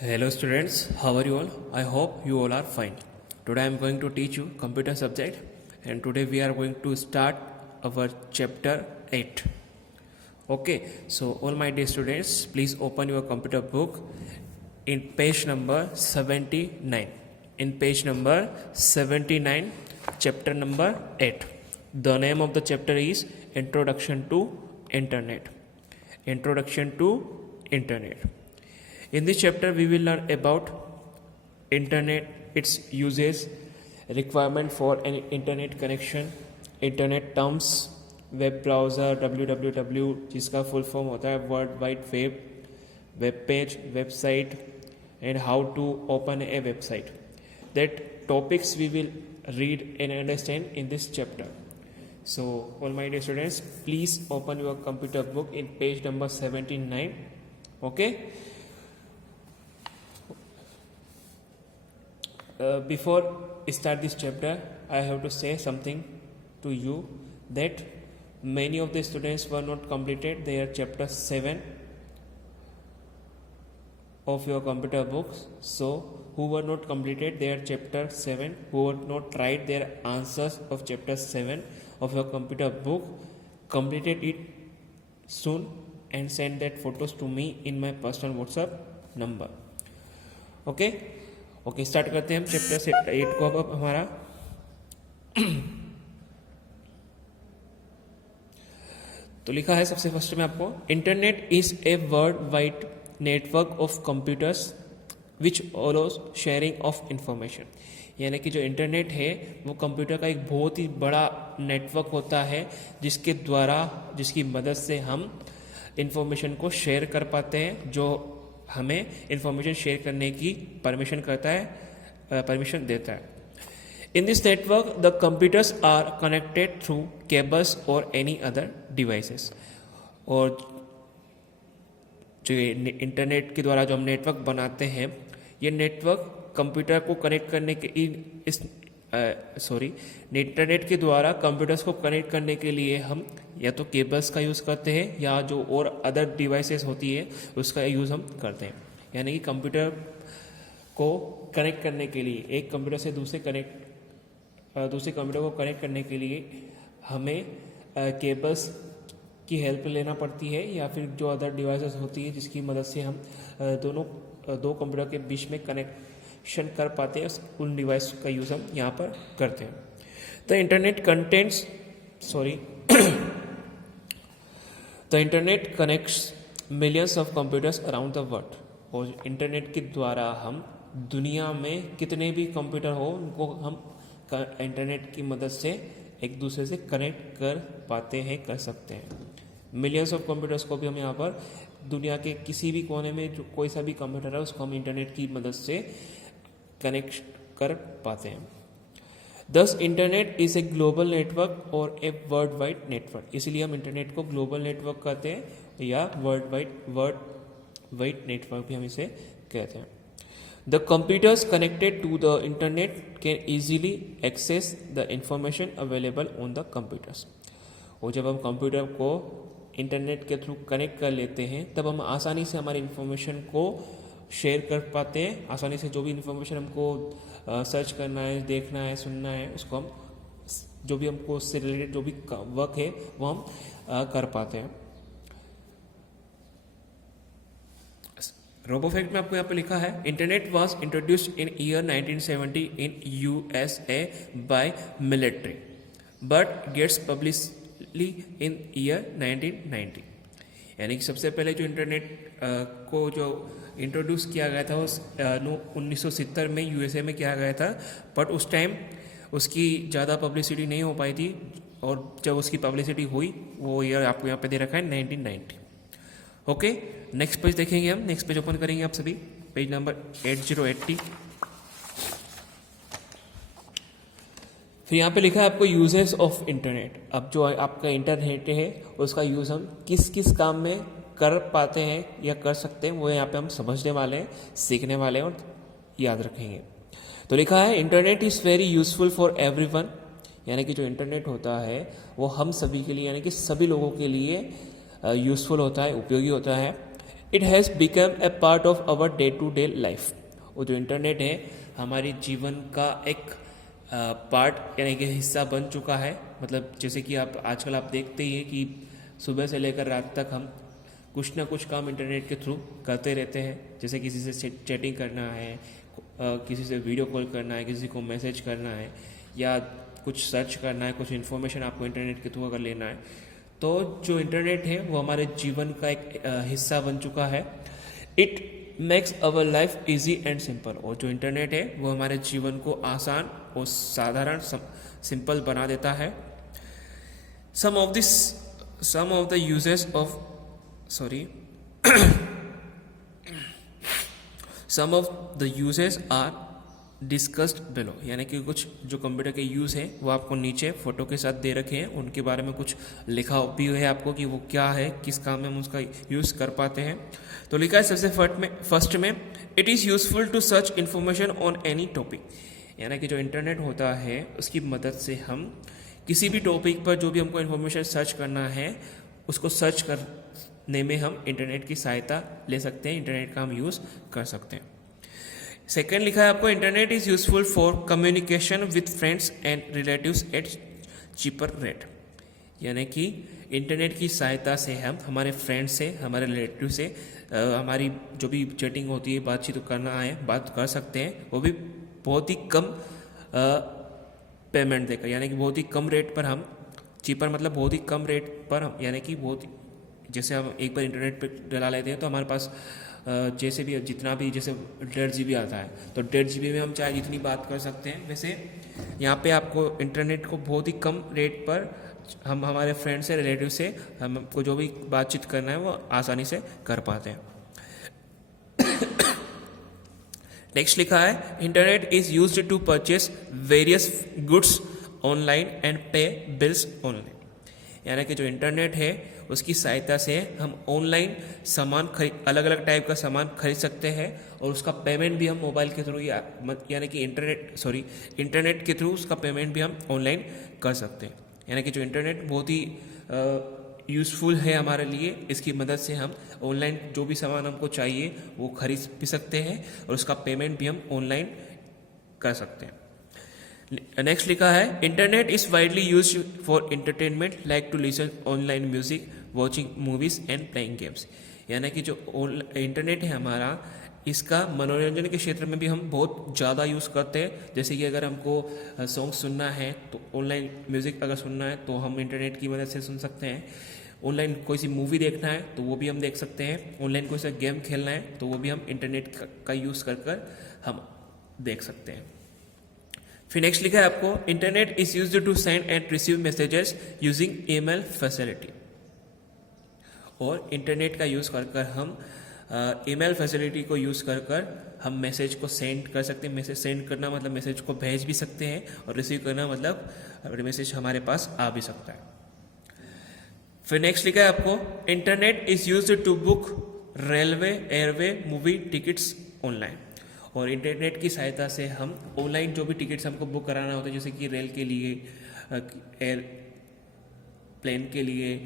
Hello students, how are you all? I hope you all are fine. Today I am going to teach you computer subject and today we are going to start our chapter 8. Okay, so all my dear students, please open your computer book in page number 79. In page number 79, chapter number 8. The name of the chapter is Introduction to Internet. Introduction to Internet. In this chapter, we will learn about internet, its uses, requirement for an internet connection, internet terms, web browser www जिसका full form होता है world wide web, web page, website and how to open a website. That topics we will read and understand in this chapter. So all my dear students, please open your computer book in page number 79. Okay. Before start this chapter, I have to say something to you that many of the students were not completed their chapter 7 of your computer books. So who were not completed their chapter 7, who were not write their answers of chapter 7 of your computer book, completed it soon and send that photos to me in my personal WhatsApp number. Okay. Okay start करते हैं हम chapter 8 को. अब हमारा तो लिखा है सबसे फर्स्ट में आपको, internet is a world wide network of computers which allows sharing of information. यानी कि जो इंटरनेट है वो कंप्यूटर का एक बहुत ही बड़ा नेटवर्क होता है जिसके द्वारा, जिसकी मदद से हम इंफॉर्मेशन को शेयर कर पाते हैं, जो हमें इंफॉर्मेशन शेयर करने की परमिशन करता है, परमिशन देता है. In this network the computers are connected through cables और एनी अदर डिवाइसेस. और जो इंटरनेट के द्वारा जो हम नेटवर्क बनाते हैं, ये नेटवर्क कंप्यूटर को कनेक्ट करने के इंटरनेट के द्वारा कंप्यूटर्स को कनेक्ट करने के लिए हम या तो केबल्स का यूज़ करते हैं या जो और अदर डिवाइसेस होती है उसका यूज़ हम करते हैं. यानी कि कंप्यूटर को कनेक्ट करने के लिए, एक कंप्यूटर से दूसरे कंप्यूटर को कनेक्ट करने के लिए हमें केबल्स की हेल्प लेना पड़ती है या फिर जो अदर डिवाइसेस होती है जिसकी मदद से हम दो कंप्यूटर के बीच में कनेक्शन कर पाते हैं. उन डिवाइस का यूज़ हम यहाँ पर करते हैं. The internet contents the internet connects millions of computers around the world. और इंटरनेट के द्वारा हम दुनिया में कितने भी कंप्यूटर हो उनको हम इंटरनेट की मदद से एक दूसरे से कनेक्ट कर पाते हैं, कर सकते हैं. मिलियंस ऑफ कंप्यूटर्स को भी हम यहाँ पर दुनिया के किसी भी कोने में जो कोई सा भी कंप्यूटर है उसको हम इंटरनेट की मदद से कनेक्ट कर पाते हैं. दस internet is a global network और ए वर्ल्ड वाइड नेटवर्क. इसलिए हम इंटरनेट को ग्लोबल नेटवर्क कहते हैं या वर्ल्ड वाइड नेटवर्क भी हम इसे कहते हैं. The computers connected to the internet can easily access the information available on the computers. और जब हम कंप्यूटर को इंटरनेट के थ्रू कनेक्ट कर लेते हैं तब हम आसानी से हमारी इंफॉर्मेशन को शेयर कर पाते हैं. आसानी से जो भी इंफॉर्मेशन हमको सर्च करना है, देखना है, सुनना है, उसको हम जो भी हमको उससे रिलेटेड जो भी वर्क है वो हम कर पाते हैं. रोबोफैक्ट में आपको यहाँ पे लिखा है, internet was introduced in year 1970 in USA by military but gets publicly in year 1990. यानी कि सबसे पहले जो इंटरनेट को जो इंट्रोड्यूस किया गया था वो 1970 में USA में किया गया था, बट उस टाइम उसकी ज़्यादा पब्लिसिटी नहीं हो पाई थी. और जब उसकी पब्लिसिटी हुई वो ईयर आपको यहाँ पे दे रखा है 1990. ओके, नेक्स्ट पेज देखेंगे हम. नेक्स्ट पेज ओपन करेंगे आप सभी, पेज नंबर 8080. फिर यहाँ पे लिखा है आपको यूजेस ऑफ इंटरनेट. अब जो आपका इंटरनेट है उसका यूज़ हम किस किस काम में कर पाते हैं या कर सकते हैं वो यहाँ पे हम समझने वाले हैं, सीखने वाले हैं और याद रखेंगे. तो लिखा है, internet is very useful for everyone. यानी कि जो इंटरनेट होता है वो हम सभी के लिए, यानी कि सभी लोगों के लिए यूजफुल होता है, उपयोगी होता है. It has become a part of our day to day life. और जो इंटरनेट है हमारे जीवन का एक पार्ट यानी कि हिस्सा बन चुका है। मतलब जैसे कि आप आजकल आप देखते ही हैं कि सुबह से लेकर रात तक हम कुछ ना कुछ काम इंटरनेट के थ्रू करते रहते हैं। जैसे किसी से चैटिंग करना है, किसी से वीडियो कॉल करना है, किसी को मैसेज करना है, या कुछ सर्च करना है, कुछ इन्फॉर्मेशन आपको इंटरनेट के थ्रू अगर लेना है, तो जो इंटरनेट है वो हमारे जीवन का एक हिस्सा बन चुका है। It makes our life easy and simple. और जो इंटरनेट है वो हमारे जीवन को आसान और साधारण सिंपल बना देता है। Some of the uses of some of the uses are discussed below. यानी कि कुछ जो कंप्यूटर के यूज़ हैं वो आपको नीचे फोटो के साथ दे रखे हैं, उनके बारे में कुछ लिखा भी है आपको कि वो क्या है, किस काम में हम उसका यूज़ कर पाते हैं। तो लिखा है सबसे फर्स्ट में it is useful to search information on any topic. यानी कि जो इंटरनेट होता है उसकी मदद से हम किसी भी टॉपिक पर जो भी हमको इन्फॉर्मेशन सर्च करना है उसको सर्च करने में हम इंटरनेट की सहायता ले सकते हैं, इंटरनेट का हम यूज़ कर सकते हैं। सेकेंड लिखा है आपको internet is useful for communication with friends and relatives at cheaper rate. यानी कि इंटरनेट की सहायता से हम हमारे फ्रेंड्स से, हमारे रिलेटिव से हमारी जो भी चैटिंग होती है, बातचीत करना है, बात कर सकते हैं, वो भी बहुत ही कम पेमेंट देकर। यानी कि बहुत ही कम रेट पर हम, चीपर मतलब बहुत ही कम रेट पर हम, यानी कि बहुत जैसे हम एक बार इंटरनेट पे डला लेते हैं तो हमारे पास जैसे भी जितना भी जैसे 1.5 GB आता है तो 1.5 GB में हम चाहे जितनी बात कर सकते हैं। वैसे यहाँ पे आपको इंटरनेट को बहुत ही कम रेट पर हम हमारे फ्रेंड से, रिलेटिव से हमको जो भी बातचीत करना है वो आसानी से कर पाते हैं। नेक्स्ट लिखा है internet is used to purchase various goods online and pay bills online. यानी कि जो इंटरनेट है उसकी सहायता से हम ऑनलाइन सामान अलग अलग टाइप का सामान खरीद सकते हैं और उसका पेमेंट भी हम मोबाइल के थ्रू यानी कि इंटरनेट के थ्रू उसका पेमेंट भी हम ऑनलाइन कर सकते हैं। यानी कि जो इंटरनेट बहुत ही यूज़फुल है हमारे लिए। इसकी मदद से हम ऑनलाइन जो भी सामान हमको चाहिए वो खरीद भी सकते हैं और उसका पेमेंट भी हम ऑनलाइन कर सकते हैं। नेक्स्ट लिखा है internet is widely use for entertainment like to listen online music, watching movies and playing games. यानी कि जो इंटरनेट है हमारा, इसका मनोरंजन के क्षेत्र में भी हम बहुत ज़्यादा यूज़ करते हैं। जैसे कि अगर हमको सॉन्ग सुनना है तो ऑनलाइन म्यूज़िक अगर सुनना है तो हम इंटरनेट की मदद से सुन सकते हैं। ऑनलाइन कोई सी मूवी देखना है तो वो भी हम देख सकते हैं। ऑनलाइन कोई सा गेम खेलना है तो वो भी हम इंटरनेट का यूज़ कर हम देख सकते हैं। फिर नेक्स्ट लिखा है आपको internet is used to send and receive messages using email facility. और इंटरनेट का यूज़ कर हम ईमेल फैसिलिटी को यूज़ कर हम मैसेज को सेंड कर सकते हैं। मैसेज सेंड करना मतलब मैसेज को भेज भी सकते हैं और रिसीव करना मतलब मैसेज हमारे पास आ भी सकता है। फिर नेक्स्ट लिखा है आपको internet is used to book railway, airway, movie tickets online. और इंटरनेट की सहायता से हम ऑनलाइन जो भी टिकट्स हमको बुक कराना होता है, जैसे कि रेल के लिए, एयर प्लेन के लिए,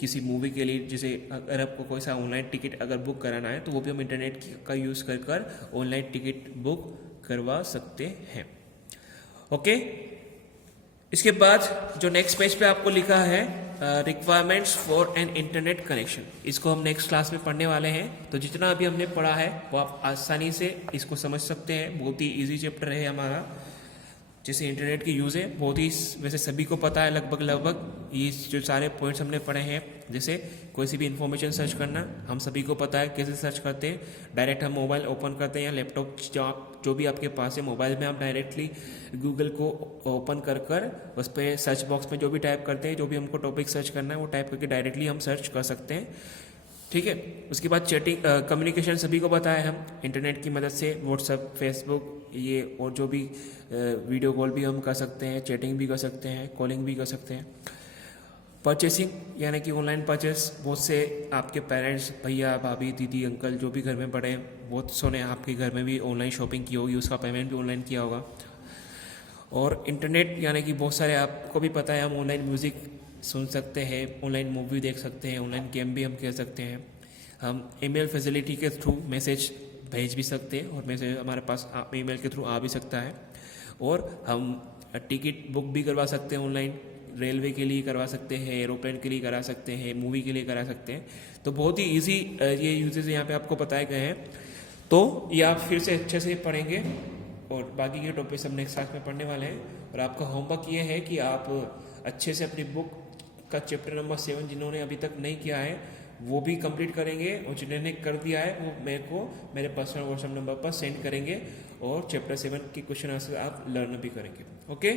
किसी मूवी के लिए, जैसे अगर आपको कोई सा ऑनलाइन टिकट अगर बुक कराना है तो वो भी हम इंटरनेट का यूज़ कर ऑनलाइन टिकट बुक करवा सकते हैं। ओके, इसके बाद जो नेक्स्ट पेज पे आपको लिखा है requirements for an internet connection, इसको हम नेक्स्ट क्लास में पढ़ने वाले हैं। तो जितना अभी हमने पढ़ा है वो आप आसानी से इसको समझ सकते हैं। बहुत ही इजी चैप्टर है हमारा। जैसे इंटरनेट की यूज़ है बहुत ही, वैसे सभी को पता है लगभग ये जो सारे पॉइंट्स हमने पढ़े हैं। जैसे कोई सी भी इन्फॉर्मेशन सर्च करना हम सभी को पता है कैसे सर्च करते हैं। डायरेक्ट हम मोबाइल ओपन करते हैं या लैपटॉप जो भी आपके पास है, मोबाइल में आप डायरेक्टली गूगल को ओपन कर उस पर सर्च बॉक्स में जो भी टाइप करते हैं, जो भी हमको टॉपिक सर्च करना है वो टाइप करके डायरेक्टली हम सर्च कर सकते हैं। ठीक है, उसके बाद चैटिंग कम्युनिकेशन सभी को पता है हम इंटरनेट की मदद से व्हाट्सएप, फेसबुक ये और जो भी वीडियो कॉल भी हम कर सकते हैं, चैटिंग भी कर सकते हैं, कॉलिंग भी कर सकते हैं। परचेसिंग यानी कि ऑनलाइन परचेस, बहुत से आपके पेरेंट्स, भैया भाभी, दीदी, अंकल जो भी घर में पड़े हैं, बहुत सौ ने आपके घर में भी ऑनलाइन शॉपिंग की होगी, उसका पेमेंट भी ऑनलाइन किया होगा। और इंटरनेट यानी कि बहुत सारे आपको भी पता है हम ऑनलाइन म्यूज़िक सुन सकते हैं, ऑनलाइन मूवी देख सकते हैं, ऑनलाइन गेम भी हम खेल सकते हैं। हम ईमेल फैसिलिटी के थ्रू मैसेज भेज भी सकते हैं और मैसेज हमारे पास ईमेल के थ्रू आ भी सकता है। और हम टिकट बुक भी करवा सकते हैं ऑनलाइन, रेलवे के लिए करवा सकते हैं, एरोप्लेन के लिए करा सकते हैं, मूवी के लिए करा सकते हैं। तो बहुत ही इजी ये यूजेस यहाँ पे आपको बताए गए हैं। तो ये आप फिर से अच्छे से पढ़ेंगे और बाकी के टॉपिक्स हम नेक्स्ट क्लास में पढ़ने वाले हैं। और आपका होमवर्क ये है कि आप अच्छे से अपनी बुक का चैप्टर नंबर 7 जिन्होंने अभी तक नहीं किया है वो भी कंप्लीट करेंगे, और जिन्होंने कर दिया है वो मेरे को मेरे पर्सनल व्हाट्सएप नंबर पर सेंड करेंगे, और चैप्टर 7 के क्वेश्चन आंसर आप लर्न भी करेंगे। ओके।